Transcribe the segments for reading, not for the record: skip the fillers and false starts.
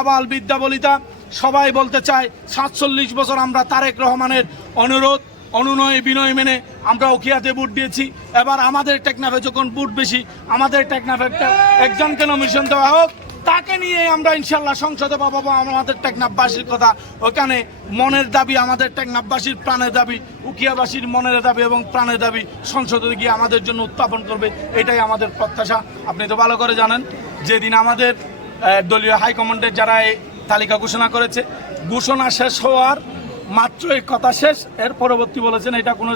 আবাল বিদ্যা বলিতা সবাই বলতে চায় ৪৭ বছর আমরা তারেক রহমানের অনুরোধ অনুনয় বিনয় মেনে আমরা উখিয়াতে ভোট দিয়েছি। এবার আমাদের টেকনাফে যখন ভোট বেশি, আমাদের টেকনাফে একজনকে নমিনেশন দেওয়া হোক, তাকে নিয়ে আমরা ইনশাল্লাহ সংসদে পাবো। আমাদের টেকনাফবাসীর কথা ওখানে মনের দাবি, আমাদের টেকনাফবাসীর প্রাণের দাবি, উখিয়াবাসীর মনের দাবি এবং প্রাণের দাবি সংসদে গিয়ে আমাদের জন্য উত্থাপন করবে, এটাই আমাদের প্রত্যাশা। আপনি তো ভালো করে জানেন যেদিন আমাদের দলীয় হাইকমান্ডের যারা এই তালিকা ঘোষণা করেছে, ঘোষণা শেষ হওয়ার মাত্র এই কথা শেষ, এর পরবর্তী বলেছেন এটা কোনো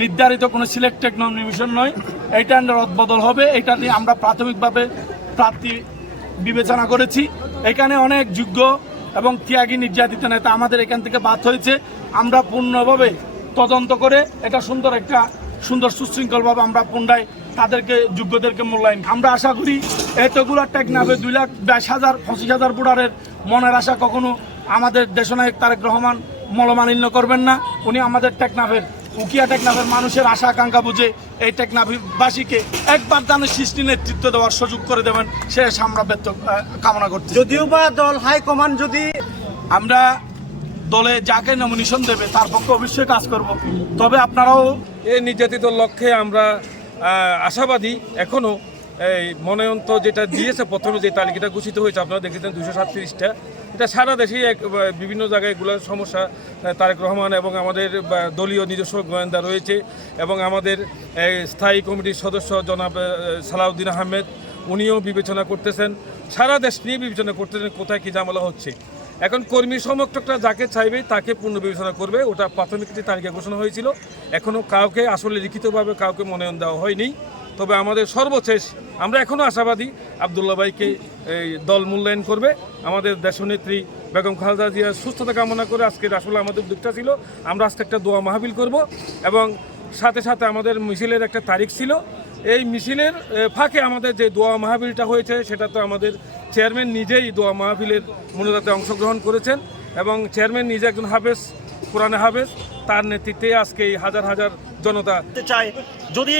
নির্ধারিত কোনো সিলেক্টেড নমিনেশন নয়, এইটা রদবদল হবে। এটা নিয়ে আমরা প্রাথমিকভাবে প্রার্থী বিবেচনা করেছি। এখানে অনেক যোগ্য এবং ত্যাগী নির্যাতিত নেতা আমাদের এখান থেকে বাদ হয়েছে। আমরা পূর্ণভাবে তদন্ত করে এটা সুন্দর সুশৃঙ্খলভাবে আমরা পুনরায় তাদেরকে যোগ্যদেরকে মূল্যায়ন। আমরা আশা করি এতগুলো টেকনাফে 2,20,000-25,000 ভোটারের মনের আশা কখনো আমাদের দেশনায়ক তারেক রহমান মলমালিন্য করবেন না। উনি আমাদের টেকনাফের উখিয়া টেকনাফের মানুষের আশা আকাঙ্ক্ষা বুঝে এই টেকনাফবাসীকে একবার দানের সৃষ্টি নেতৃত্ব দেওয়ার সুযোগ করে দেবেন, সে আমরা ব্যর্থ কামনা করছি। যদিও বা দল হাইকমান্ড যদি আমরা দলে যাকে নমিনেশন দেবে তার পক্ষে অবশ্যই কাজ করব। তবে আপনারাও এই নির্যাতিত লক্ষ্যে আমরা আশাবাদী। এখনও এই মনোনয়ন যেটা দিয়েছে, প্রথমে যে তালিকাটা ঘোষিত হয়েছে আপনারা দেখেছেন 237টা, এটা সারা দেশেই বিভিন্ন জায়গায় এগুলোর সমস্যা। তারেক রহমান এবং আমাদের দলীয় নিজস্ব গোয়েন্দা রয়েছে এবং আমাদের স্থায়ী কমিটির সদস্য জনাব সালাউদ্দিন আহমেদ, উনিও বিবেচনা করতেছেন, সারা দেশ নিয়ে বিবেচনা করতেছেন কোথায় কী ঝামেলা হচ্ছে। এখন কর্মী সমর্থকরা যাকে চাইবে তাকে পূর্ণ বিবেচনা করবে। ওটা প্রাথমিক যে তালিকা ঘোষণা হয়েছিল, এখনও কাউকে আসলে লিখিতভাবে কাউকে মনোনয়ন দেওয়া হয়নি। তবে আমাদের সর্বশেষ আমরা এখনও আশাবাদী আবদুল্লাহ ভাইকে এই দল মূল্যায়ন করবে। আমাদের দেশনেত্রী বেগম খালেদা জিয়ার সুস্থতা কামনা করে আজকের আসলে আমাদের উদ্যোগটা ছিল, আমরা আজকে একটা দোয়া মাহফিল করব এবং সাথে সাথে আমাদের মিছিলের একটা তারিখ ছিল। এই মিছিলের ফাঁকে আমাদের যে দোয়া মাহফিলটা হয়েছে, সেটা তো আমাদের চেয়ারম্যান নিজেই দোয়া মাহফিলের মনোজাতে অংশগ্রহণ করেছেন এবং চেয়ারম্যান নিজে একজন হাফেজ, কোরআনে হাফেজ, তার নেতৃত্বে আজকে এই হাজার হাজার জনতা চায় যদি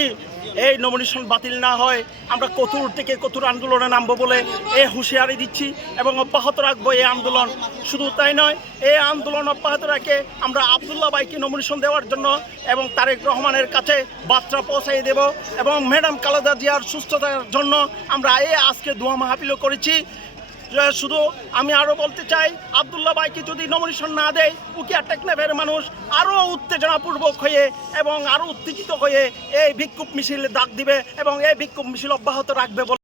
এই নমিনেশন বাতিল না হয় আমরা কঠোর থেকে কঠোর আন্দোলনে নামবো বলে এই হুঁশিয়ারি দিচ্ছি এবং অব্যাহত রাখবো এই আন্দোলন। শুধু তাই নয়, এই আন্দোলন অব্যাহত রেখে আমরা আবদুল্লাহ ভাইকে নমিনেশন দেওয়ার জন্য এবং তারেক রহমানের কাছে বার্তা পৌঁছাই দেব এবং ম্যাডাম খালেদা জিয়ার সুস্থতার জন্য আমরা আজকে দোয়া মাহফিলও করেছি। শুধু আমি আরও বলতে চাই, আবদুল্লাহ ভাইকে যদি নমিনেশন না দেয়, উখিয়া টেকনাফের মানুষ আরও উত্তেজনাপূর্বক হয়ে এবং আরও উত্তেজিত হয়ে এই বিক্ষোভ মিছিলে ডাক দিবে এবং এই বিক্ষোভ মিছিল অব্যাহত রাখবে বলে